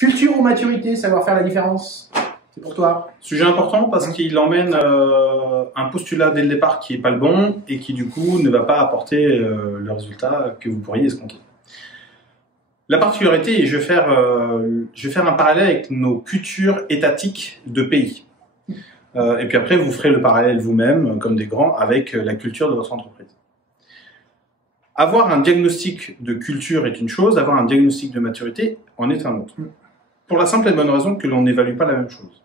Culture ou maturité, savoir faire la différence. C'est pour toi. Sujet important parce qu'il emmène un postulat dès le départ qui n'est pas le bon et qui du coup ne va pas apporter le résultat que vous pourriez escompter. La particularité, et je vais faire un parallèle avec nos cultures étatiques de pays. Et puis après, vous ferez le parallèle vous-même, comme des grands, avec la culture de votre entreprise. Avoir un diagnostic de culture est une chose, avoir un diagnostic de maturité en est un autre. Pour la simple et bonne raison que l'on n'évalue pas la même chose.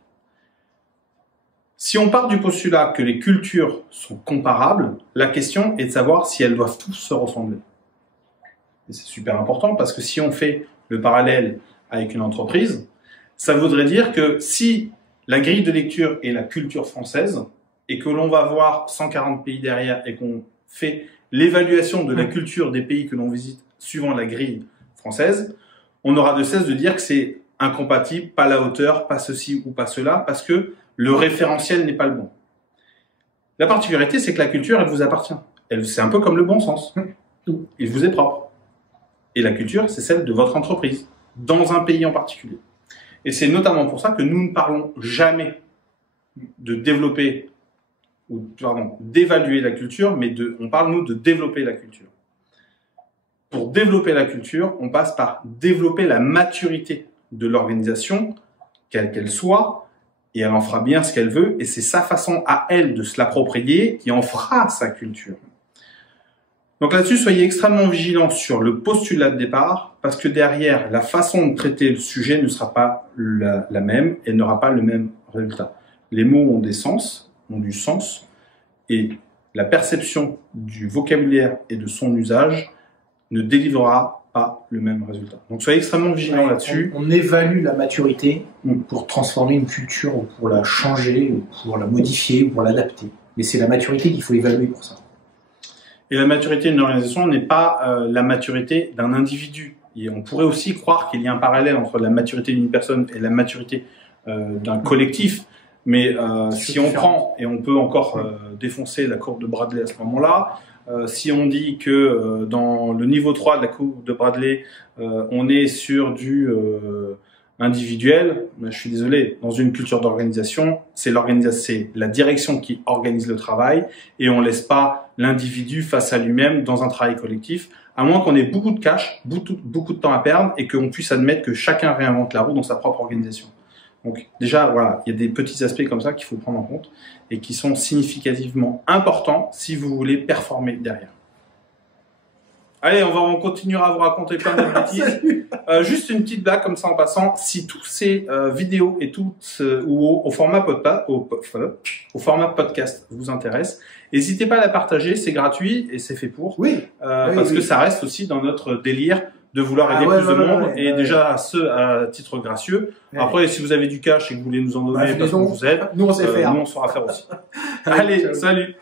Si on part du postulat que les cultures sont comparables, la question est de savoir si elles doivent tous se ressembler. Et c'est super important parce que si on fait le parallèle avec une entreprise, ça voudrait dire que si la grille de lecture est la culture française et que l'on va voir 140 pays derrière et qu'on fait l'évaluation de la culture des pays que l'on visite suivant la grille française, on n'aura de cesse de dire que c'est incompatible, pas à la hauteur, pas ceci ou pas cela, parce que le référentiel n'est pas le bon. La particularité, c'est que la culture, elle vous appartient. C'est un peu comme le bon sens. Il vous est propre. Et la culture, c'est celle de votre entreprise, dans un pays en particulier. Et c'est notamment pour ça que nous ne parlons jamais de développer, ou pardon, d'évaluer la culture, mais on parle, nous, de développer la culture. Pour développer la culture, on passe par développer la maturité de l'organisation, quelle qu'elle soit, et elle en fera bien ce qu'elle veut, et c'est sa façon à elle de se l'approprier qui en fera sa culture. Donc là-dessus, soyez extrêmement vigilants sur le postulat de départ, parce que derrière, la façon de traiter le sujet ne sera pas la même et n'aura pas le même résultat. Les mots ont des sens, ont du sens, et la perception du vocabulaire et de son usage ne délivrera pas le même résultat. Donc soyez extrêmement vigilants là-dessus. On évalue la maturité pour transformer une culture, ou pour la changer, ou pour la modifier, ou pour l'adapter. Mais c'est la maturité qu'il faut évaluer pour ça. Et la maturité d'une organisation n'est pas la maturité d'un individu. Et on pourrait aussi croire qu'il y a un parallèle entre la maturité d'une personne et la maturité d'un collectif. Mais si on prend, et on peut encore défoncer la courbe de Bradley à ce moment-là, si on dit que dans le niveau 3 de la courbe de Bradley, on est sur du individuel, je suis désolé, dans une culture d'organisation, c'est la direction qui organise le travail et on laisse pas l'individu face à lui-même dans un travail collectif, à moins qu'on ait beaucoup de cash, beaucoup de temps à perdre et qu'on puisse admettre que chacun réinvente la roue dans sa propre organisation. Donc déjà, voilà, il y a des petits aspects comme ça qu'il faut prendre en compte et qui sont significativement importants si vous voulez performer derrière. Allez, on continuera à vous raconter plein de bêtises. Juste une petite blague comme ça en passant. Si tous ces vidéos et toutes au format podcast vous intéressent, n'hésitez pas à la partager, c'est gratuit et c'est fait pour. Oui. Parce que ça reste aussi dans notre délire de vouloir aider plus de monde et déjà à titre gracieux. Après, si vous avez du cash et que vous voulez nous en donner parce qu'on vous aide, nous on sait faire. Nous on saura faire aussi. Allez, salut.